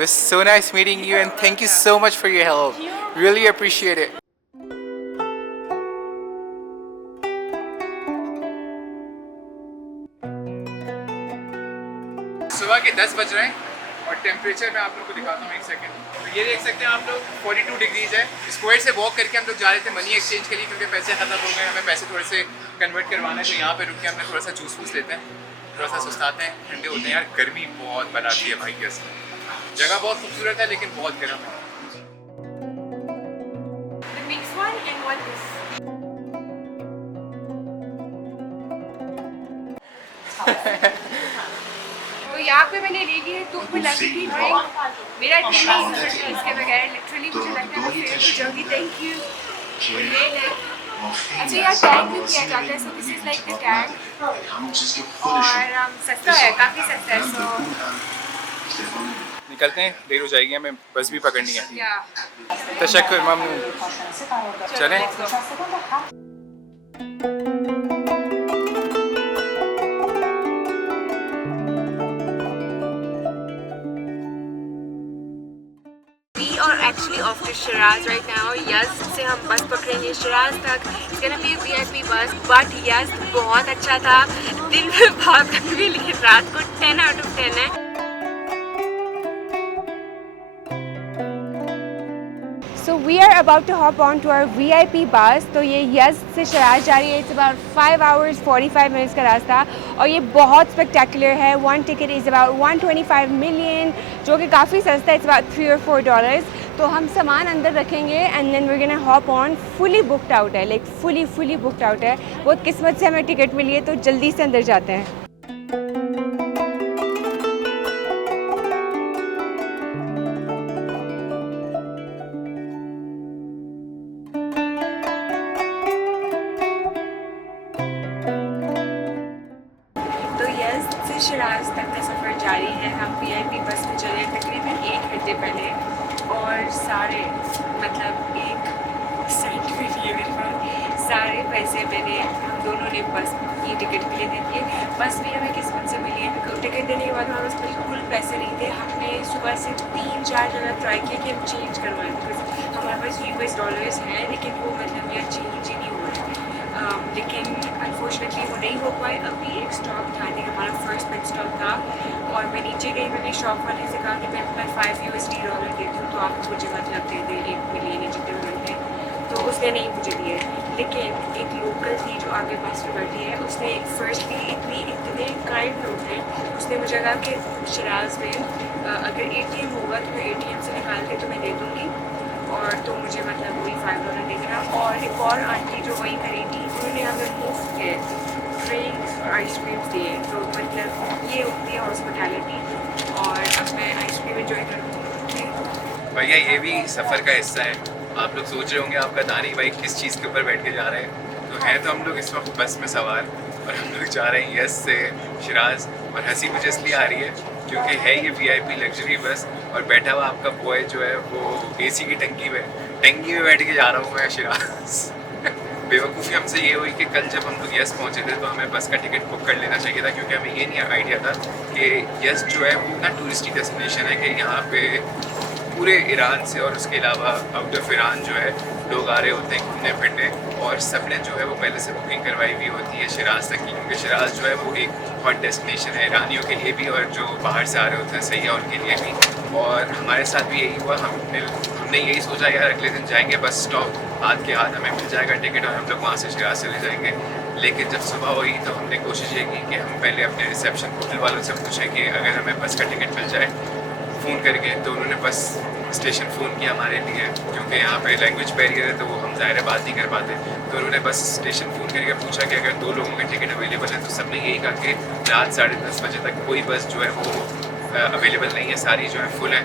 It was so nice meeting you and thank you so much for your help. Really appreciate it. सुबह के 10 बज रहे हैं और टेम्परेचर मैं आप लोग को दिखाता हूँ एक सेकंड। तो ये देख सकते हैं आप लोग 42 डिग्रीज है। स्क्वायर से वॉक करके हम लोग जा रहे थे मनी एक्सचेंज के लिए क्योंकि पैसे खत्म हो गए, हमें पैसे थोड़े से कन्वर्ट करवाना है। तो यहाँ पे रुक के हमने थोड़ा सा जूस वूस लेते हैं, थोड़ा सा सुस्ताते हैं, ठंडे होते हैं। यार गर्मी बहुत बनाती है भाई, कैसे जगह बहुत खूबसूरत है लेकिन बहुत गर्म है। तो यहाँ पे मैंने ले ली है तुम लगी थी ड्रिंक, मेरा दिल नहीं करता इसके बगैर। लिटरली मुझे लगता है मैं फेल जाऊंगी। Thank you. अच्छा यार टैंक भी किया जाता है, so this is like the tank और सस्ता है, काफ़ी सस्ता है। सो निकलते हैं, देर हो जाएगी, हमें बस भी पकड़नी है। तशक्कुर ममनून। चलें। Actually off to Shiraz right now. Yazd से हम बस पकड़ेंगे शिराज तक। It's gonna be a VIP bus, but Yazd बहुत अच्छा था। दिन में बहुत गर्मी लेकिन रात को 10 out of 10 है। So we are about to hop on to our VIP bus. तो ये Yazd से शिराज जा रही है। It's about 5 hours 45 minutes का रास्ता और ये बहुत spectacular है। One ticket is about 125 million, जो कि काफ़ी सस्ता है। It's about $3 or $4. तो हम सामान अंदर रखेंगे and then we gonna hop on. Fully booked out है, लाइक फुली बुकड आउट है। बहुत किस्मत से हमें टिकट मिली है, तो जल्दी से अंदर जाते हैं। तो यज़्द से शिराज तक का सफ़र जारी है। हम VIP बस में चले तकरीबन 1 घंटे पहले और सारे मतलब 1 सेंट भी नहीं है मेरे पास। सारे पैसे मैंने हम दोनों ने बस की टिकट के लिए दे दिए। बस भी हमें किस्मत से मिली है क्योंकि टिकट देने के बाद हमारे पास बिल्कुल पैसे नहीं थे। हमने सुबह से 3-4 जगह ट्राई किया कि हम चेंज करवाएं, बिकॉज हमारे पास US डॉलर्स हैं लेकिन वो मतलब यहाँ चेंज ही नहीं हो रहा है। लेकिन अनफॉर्चुनेटली वो नहीं हो पाए। अभी एक स्टॉप था, आई थिंक हमारा फर्स्ट पिट स्टॉप था और मैं नीचे गई, मैंने शॉप वाले से कहा कि मैं अपना $5 USD देती हूँ तो आप मुझे मतलब दे दें 1 मिलियन जितने भी बनते हैं। तो उसने नहीं मुझे दिए, लेकिन एक लोकल थी जो आगे बस में बैठी है, उसने फर्स्टली इतने काइंड लोग हैं, उसने मुझे कहा कि शिराज में अगर ATM होगा तो मैं ATM से निकाल के तुम्हें दे दूँगी और तो मुझे मतलब वही $5 देना। और एक और आंटी जो वहीं खड़ी थी उन्होंने हमें मुफ्त के ड्रिंक्स और आइसक्रीम दिए। तो मतलब ये होती है हॉस्पिटैलिटी और अब मैं आइसक्रीम एंजॉय करूँगी। भैया ये भी सफ़र का हिस्सा है। आप लोग सोच रहे होंगे आपका तानी भाई किस चीज़ के ऊपर बैठ के जा रहे हैं। तो हैं तो हम लोग इस वक्त बस में सवार और हम लोग जा रहे हैं यज़्द से शिराज। और हंसी मुझे इसलिए आ रही है क्योंकि है ये VIP लग्जरी बस और बैठा हुआ आपका बॉय जो है वो AC की टंकी में बैठ के जा रहा हूँ मैं शिराज। बेवकूफ़ी हमसे ये हुई कि कल जब हम लोग यज़्द पहुँचे थे तो हमें बस का टिकट बुक कर लेना चाहिए था क्योंकि हमें ये नहीं आइडिया था कि यज़्द जो है वो इतना टूरिस्टी डेस्टिनेशन है कि यहाँ पे पूरे ईरान से और उसके अलावा आउट ऑफ ईरान जो है लोग आ रहे होते हैं घूमने फिरने और सबने जो है वो पहले से बुकिंग करवाई हुई होती है शिराज तक की, क्योंकि शिराज जो है वो एक हॉट डेस्टिनेशन है ईरानियों के लिए भी और जो बाहर से आ रहे होते हैं सैयाह उनके लिए भी। और हमारे साथ भी यही हुआ। हमने यही सोचा यार अगले दिन जाएंगे बस स्टॉप, हाथ के हाथ हमें मिल जाएगा टिकट और हम लोग वहाँ से शिराज चले जाएंगे। लेकिन जब सुबह हुई तो हमने कोशिश ये की कि हम पहले अपने रिसेप्शन होटल वालों से पूछें कि अगर हमें बस का टिकट मिल जाए फ़ोन करके। तो उन्होंने बस स्टेशन फ़ोन किया हमारे लिए क्योंकि यहाँ पे लैंग्वेज बैरियर है तो वो हम ज़ाहिर बात नहीं कर पाते। तो उन्होंने बस स्टेशन फ़ोन करके पूछा कि अगर 2 लोगों के टिकट अवेलेबल है। तो सबने यही कहा कि रात 10:30 बजे तक कोई बस जो है वो अवेलेबल नहीं है, सारी जो है फुल है।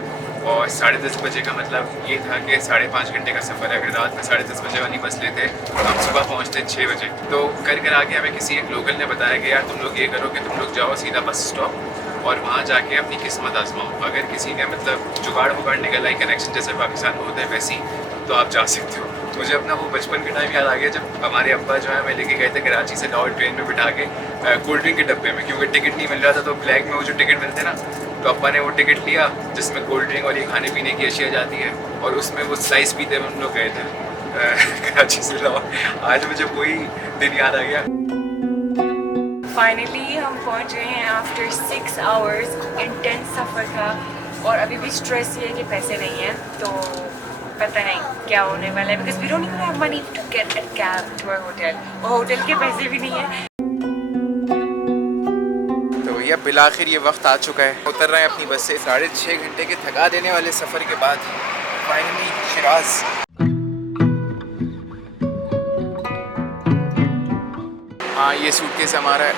और 10:30 बजे का मतलब ये था कि 5.5 घंटे का सफ़र है। अगर रात में 10:30 बजे वाली बस लेते तो हम सुबह पहुँचते 6 बजे। तो कर आके हमें किसी एक लोकल ने बताया कि यार तुम लोग ये करो कि तुम लोग जाओ सीधा बस स्टॉप और वहाँ जाके अपनी किस्मत आजमाओ। अगर किसी ने मतलब जुगाड़ वुगाड़ निकला है कनेक्शन जैसे पाकिस्तान में होता है वैसी तो आप जा सकते हो। मुझे अपना वो बचपन का टाइम याद आ गया जब हमारे अब्बा जो है हमें लेके गए थे कराची से लाहौर ट्रेन में बिठा के कोल्ड ड्रिंक के डब्बे में, क्योंकि टिकट नहीं मिल रहा था तो ब्लैक में वो जो टिकट मिलते ना तो अपा ने वो टिकट लिया जिसमें कोल्ड ड्रिंक और ये खाने पीने की अशिया जाती है, और उसमें वो स्लाइस पीते हुए हम लोग गए थे कराची से लाहौर। आज मुझे वही दिन याद आ गया। फाइनली हम पहुंच गए हैं आफ्टर 6 आवर्स इंटेंस सफ़र का, और अभी भी स्ट्रेस ये है कि पैसे नहीं हैं, तो पता नहीं क्या होने वाला है, because we don't even have money to get a cab to our hotel, और होटल के पैसे भी नहीं है। तो भैया बिलाखिर ये वक्त आ चुका है, उतर रहे हैं अपनी बस से 6.5 घंटे के थका देने वाले सफ़र के बाद फाइनली शिराज। हाँ ये सूटकेस हमारा है।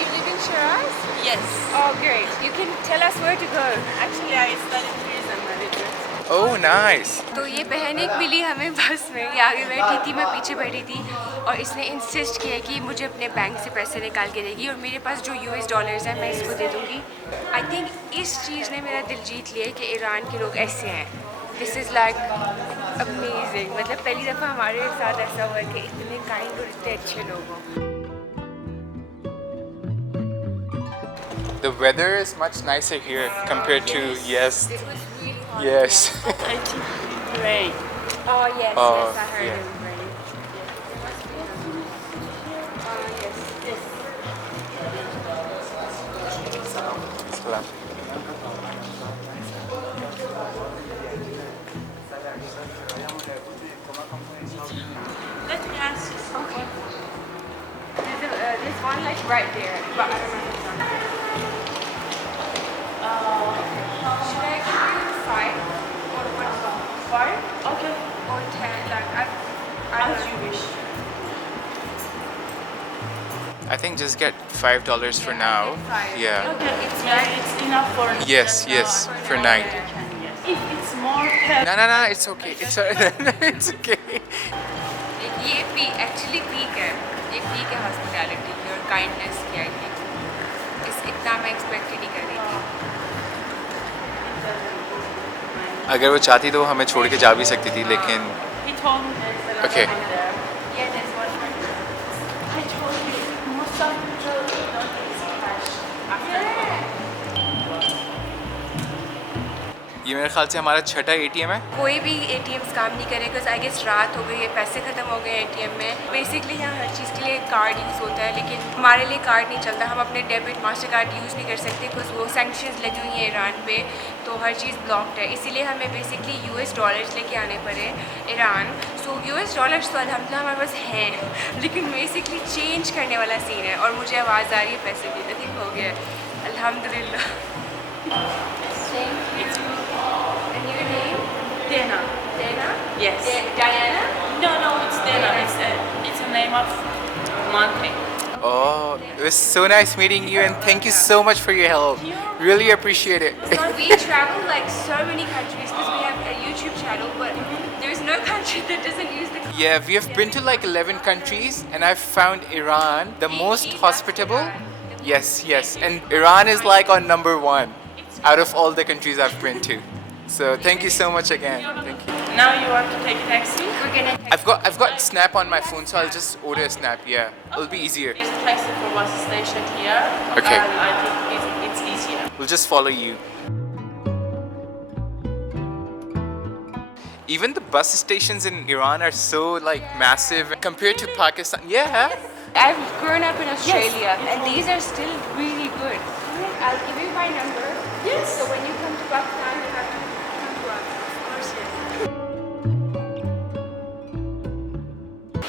You live in Shiraz? Yes. Oh great. You can tell us where to go. Actually, I studied tourism management. Oh nice. तो ये बहन एक मिली हमें बस में, ये आगे बैठी थी, मैं पीछे बैठी थी, और इसने इंसिस्ट किया कि मुझे अपने बैंक से पैसे निकाल के देगी, और मेरे पास जो US डॉलर्स हैं मैं इसको दे दूँगी। आई थिंक इस चीज़ ने मेरा दिल जीत लिया कि ईरान के लोग ऐसे हैं। दिस इज़ लाइक अमेजिंग, मतलब पहली दफ़ा हमारे साथ ऐसा हुआ कि इतने काइंड और इतने अच्छे लोग हों। The weather is much nicer here compared to Yazd. It was really hot. Yes. I think rain. Oh yes, Oh, yes, I heard yeah. it was raining. Yes. Salam. Let me ask you something. There's one like right there, but I don't know which one. Should I give you 5 or what? 5? Okay. Or 10? Like I As don't you know. wish. I think just get $5 for Yeah, now. get 5. Yeah. Okay. It's Yeah, nice. it's enough for Yes, just yes, now. for now, night. yeah. Yes. If it's more help. No, it's okay. It's okay. ये actually peak है, ये peak है hospitality की और kindness की। I think इस इतना मैं एक्सपेक्ट ही नहीं कर रही थी। अगर वो चाहती तो वो हमें छोड़ के जा भी सकती थी, लेकिन He told me there's a lot Okay. of money there. Yeah, there's one more. I told you most of the people don't use cash. ये मेरे ख्याल से हमारा छठा ATM है। कोई भी ATMs काम नहीं करे, बिकॉज आई गेस रात हो गई है, पैसे ख़त्म हो गए ATM में। बेसिकली यहाँ हर चीज़ के लिए कार्ड यूज़ होता है, लेकिन हमारे लिए कार्ड नहीं चलता। हम अपने डेबिट मास्टर कार्ड यूज़ नहीं कर सकते, बिकॉज वो सैंक्शंस लगी हुई हैं ईरान पे, तो हर चीज़ ब्लॉक्ड है। इसीलिए हमें बेसिकली US डॉलर्स लेके आने पड़े ईरान। सो US डॉलर्स तो अल्हम्दुलिल्लाह हमारे पास हैं, लेकिन बेसिकली चेंज करने वाला सीन है, और मुझे आवाज़ आ रही है पैसे की, ठीक हो गया अल्हम्दुलिल्लाह। Thank you. And your name? Dana. Dana? Yes. Diana? No, it's Dana. It's a name of mountain. Oh, it was so nice meeting you, and thank you so much for your help. Really appreciate it. We travel like so many countries because we have a YouTube channel, but there's no country that doesn't use the. Yeah, we have been to like 11 countries, and I've found Iran the most hospitable. Yes, and Iran is like on number 1 out of all the countries I've been to. So thank you so much again. Thank you. Now you want to take a taxi? We're gonna. I've got Snap on my phone, so I'll just order a Snap. Yeah, it'll be easier. There's a taxi for bus station here. Okay. And I think it's easier. We'll just follow you. Even the bus stations in Iran are so like massive compared to Pakistan. Yeah. I've grown up in Australia, and these are still really good. I'll give you my number. Yes. So when you come to Pakistan, you have to come to us. Of course, yes.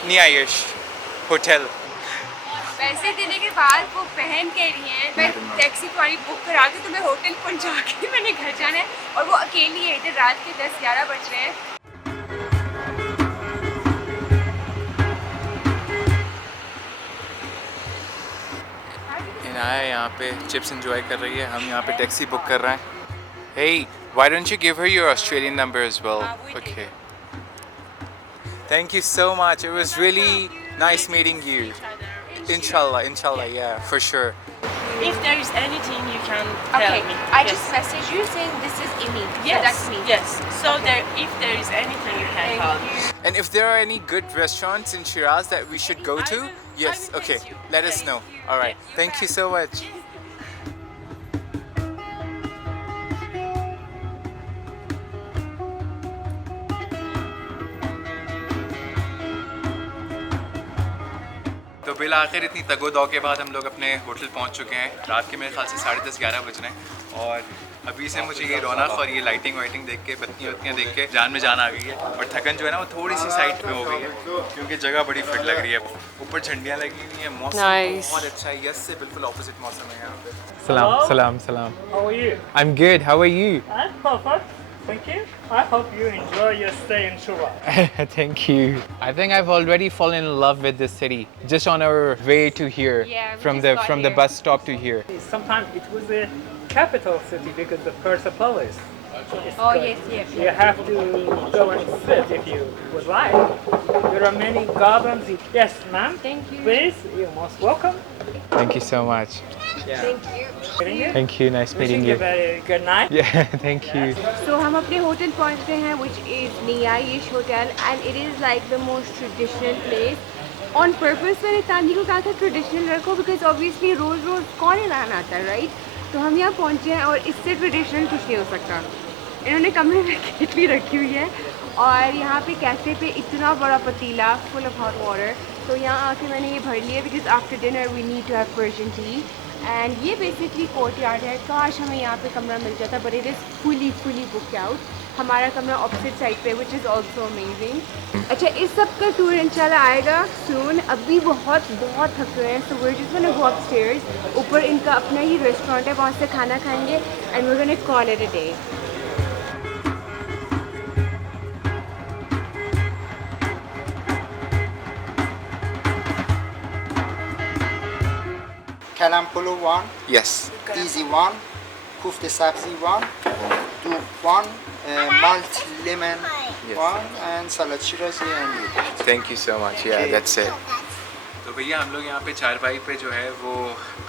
Nia Yash Hotel. पैसे देने के बाद वो बहन कह रही है मैं टैक्सी तुम्हारी बुक करा दूँ तुम्हें होटल पहुँचा के मैंने घर जाना है, और वो अकेली है, इधर रात के 10-11 बज रहे हैं। इनाया यहाँ पे चिप्स एंजॉय कर रही है, हम यहाँ पे टैक्सी बुक कर रहे हैं। Hey, why don't you give her your Australian number as well? Okay. Thank you so much. It was really nice meeting you. Inshallah, yeah, for sure. If there is anything you can tell Okay, me. I Yes. just messaged you saying this is Immy. Yes, So that's me. yes. So if there is anything you can Thank call me. you. And if there are any good restaurants in Shiraz that we should go to, yes, I will okay, text you. let us know. All right, thank you so much. तो bill आखिर इतनी तगो-दौ के बाद हम लोग अपने hotel पहुंच चुके हैं। रात के मेरे ख्याल से 10:30-11 बज रहे हैं और अभी से मुझे ये रौनक और ये लाइटिंग वाइटिंग देख के, बत्तियाँ देख के जान में जान आ गई है। और थकन जो है ना वो थोड़ी सी साइड पे हो गई है क्योंकि जगह बड़ी फिट लग रही है। ऊपर झंडियाँ लगी हुई हैं, मौसम बहुत अच्छा है। यस से बिल्कुल ऑपोजिट मौसम है यहाँ पे। Salam, salam, salam. How are you? I'm good. How are you? I'm perfect. Thank you. I hope you enjoy your stay in Shiraz. Thank you. I think I've already fallen in love with this city just on our way to here. Yeah, we from just the got from the here. bus stop to here. Sometimes it was a capital city because the Persian palace. Oh yes. You have to go and sit if you would like. There are many gardens. Yes, ma'am. Thank you. Please, you're most welcome. Thank you so much. Yeah. Thank you. Meeting you. Thank you. Nice meeting Wishing you you. a very good night. Yeah, thank you. So हम अपने hotel पहुंचते हैं which is Niaish Hotel and it is like the most traditional place. On purpose मैंने तानी को कहा था traditional रखो because obviously रोज़ कौन ईरान आता है right? तो हम यहाँ पहुँचे हैं और इससे traditional कुछ नहीं हो सकता। इन्होंने कमरे में केटली रखी हुई है और यहाँ पे कैफे पे इतना बड़ा पतीला full of hot water। तो यहाँ आके मैंने ये भर लिया because after dinner we need to have Persian tea। And ये बेसिकली कोर्टयार्ड है। काश हमें यहाँ पे कमरा मिल जाता but it is fully book out. हमारा कमरा ऑपोजिट साइड पे विच इज़ ऑल्सो अमेजिंग। अच्छा इस सब का टूर इंशाल्लाह आएगा सून। अभी बहुत थक गए हैं so we just gonna go upstairs. ऊपर इनका अपना ही रेस्टोरेंट है, वहाँ से खाना खाएंगे and we are gonna call it a day. Kalam polo 1, Yes. easy 1, kufte sabzi 1, dough 1, malt lemon 1, and salad Shirazi and you. Thank you so much. Yeah, Okay. that's it. तो भैया हम लोग यहाँ पे चारपाई पे जो है वो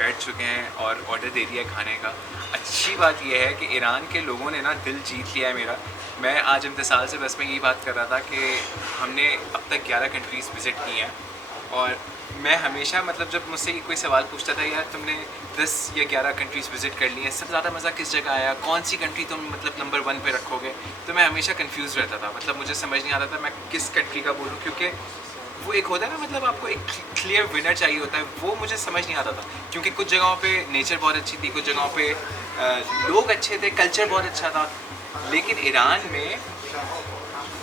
बैठ चुके हैं और ऑर्डर दे दिया है खाने का। अच्छी बात यह है कि ईरान के लोगों ने ना दिल जीत लिया है मेरा। मैं आज इम्तिसाल से बस में यही बात कर रहा था कि हमने अब तक 11 कंट्रीज़ विज़िट की हैं और मैं हमेशा मतलब जब मुझसे कोई सवाल पूछता था यार तुमने 10 या 11 कंट्रीज़ विज़िट कर ली हैं, सबसे ज़्यादा मज़ा किस जगह आया, कौन सी कंट्री तुम मतलब नंबर 1 पे रखोगे, तो मैं हमेशा कंफ्यूज रहता था। मतलब मुझे समझ नहीं आता था मैं किस कंट्री का बोलूँ क्योंकि वो एक होता है ना मतलब आपको एक क्लियर विनर चाहिए होता है, वो मुझे समझ नहीं आता था क्योंकि कुछ जगहों पे नेचर बहुत अच्छी थी, कुछ जगहों पे लोग अच्छे थे, कल्चर बहुत अच्छा था। लेकिन ईरान में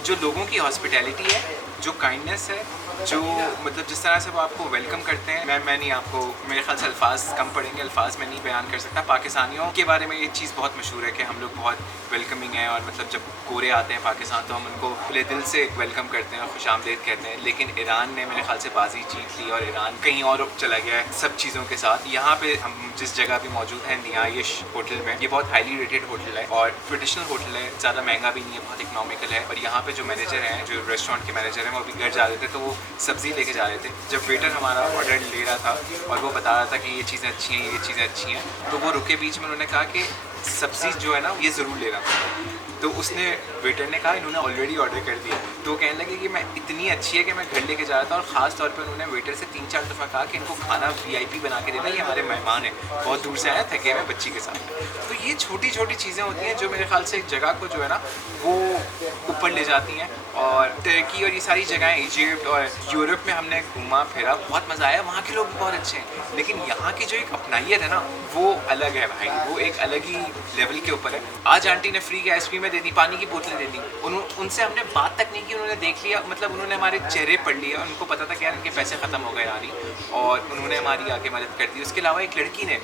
जो लोगों की हॉस्पिटैलिटी है, जो काइंडनेस है, जो मतलब जिस तरह से वो आपको वेलकम करते हैं, मैं नहीं आपको मेरे ख्याल से अल्फाज कम पड़ेंगे, अल्फाज मैं नहीं बयान कर सकता। पाकिस्तानियों के बारे में ये चीज़ बहुत मशहूर है कि हम लोग बहुत वेलकमिंग हैं और मतलब जब गोरे आते हैं पाकिस्तान तो हम उनको खुले दिल से वेलकम करते हैं और खुशामदीद कहते हैं। लेकिन ईरान ने मेरे ख्याल से बाजी जीत ली और ईरान कहीं और चला गया है सब चीज़ों के साथ। यहाँ पे हम जिस जगह भी मौजूद हैं नियाइश होटल में, ये बहुत हाईली रेटेड होटल है और ट्रेडिशनल होटल है, ज़्यादा महंगा भी नहीं है, बहुत इकनॉमिकल है। और यहाँ पे जो मैनेजर हैं, जो रेस्टोरेंट के मैनेजर हैं, वो अभी घर जा रहे थे तो वो सब्ज़ी लेके जा रहे थे। जब वेटर हमारा ऑर्डर ले रहा था और वो बता रहा था कि ये चीज़ें अच्छी हैं, ये चीज़ें अच्छी हैं, तो वो रुके बीच में, उन्होंने कहा कि सब्ज़ी जो है ना ये ज़रूर लेना। तो उसने वेटर ने कहा इन्होंने ऑलरेडी ऑर्डर कर दिया। तो कहने लगे कि मैं इतनी अच्छी है कि मैं घर लेके जा रहा था और ख़ास तौर पे उन्होंने वेटर से 3-4 दफ़ा कहा कि इनको खाना VIP बना के देना, ये हमारे मेहमान हैं, बहुत दूर से आए थके हुए बच्ची के साथ। तो ये छोटी छोटी चीज़ें होती हैं जो मेरे ख्याल से एक जगह को जो है ना वो ऊपर ले जाती हैं। और तुर्की और ये सारी जगहें, इजिप्ट और यूरोप में हमने घूमा फिरा, बहुत मज़ा आया, वहाँ के लोग भी बहुत अच्छे हैं। लेकिन यहाँ की जो एक अपनाइयत है ना वो अलग है भाई, वो एक अलग ही लेवल के ऊपर है। आज आंटी ने फ्री की आइसक्रीमें दे दी, पानी की बोतलें दे दी, उनसे हमने बात तक नहीं की, उन्होंने देख लिया, मतलब उन्होंने हमारे चेहरे पढ़ लिए, उनको पता था कि यार इनके पैसे ख़त्म हो गए यानी, और उन्होंने हमारी आके मदद कर दी। उसके अलावा एक लड़की ने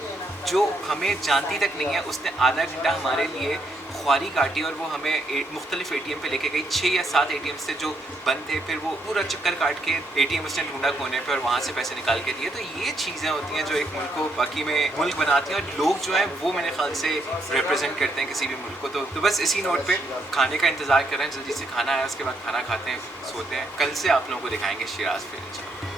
जो हमें जानती तक नहीं है, उसने आधा घंटा हमारे लिए ख्वारी काटी और वो हमें मुख्तलिफ ATM पे लेके गई। 6 या 7 ATM से जो बंद थे, फिर वो पूरा चक्कर काट के ATM उसने ढूंढा कोने पे और वहाँ से पैसे निकाल के दिए। तो ये चीज़ें होती हैं जो एक मुल्क को बाकी में मुल्क बनाती हैं और लोग जो हैं वो मेरे ख्याल से रिप्रेजेंट करते हैं किसी भी मुल्क को। तो बस इसी नोट पे खाने का इंतज़ार कर रहे हैं, जल्दी से खाना आया, उसके बाद खाना खाते हैं, सोते हैं। कल से आप लोगों को दिखाएंगे शिराज फिर इंशाल्लाह।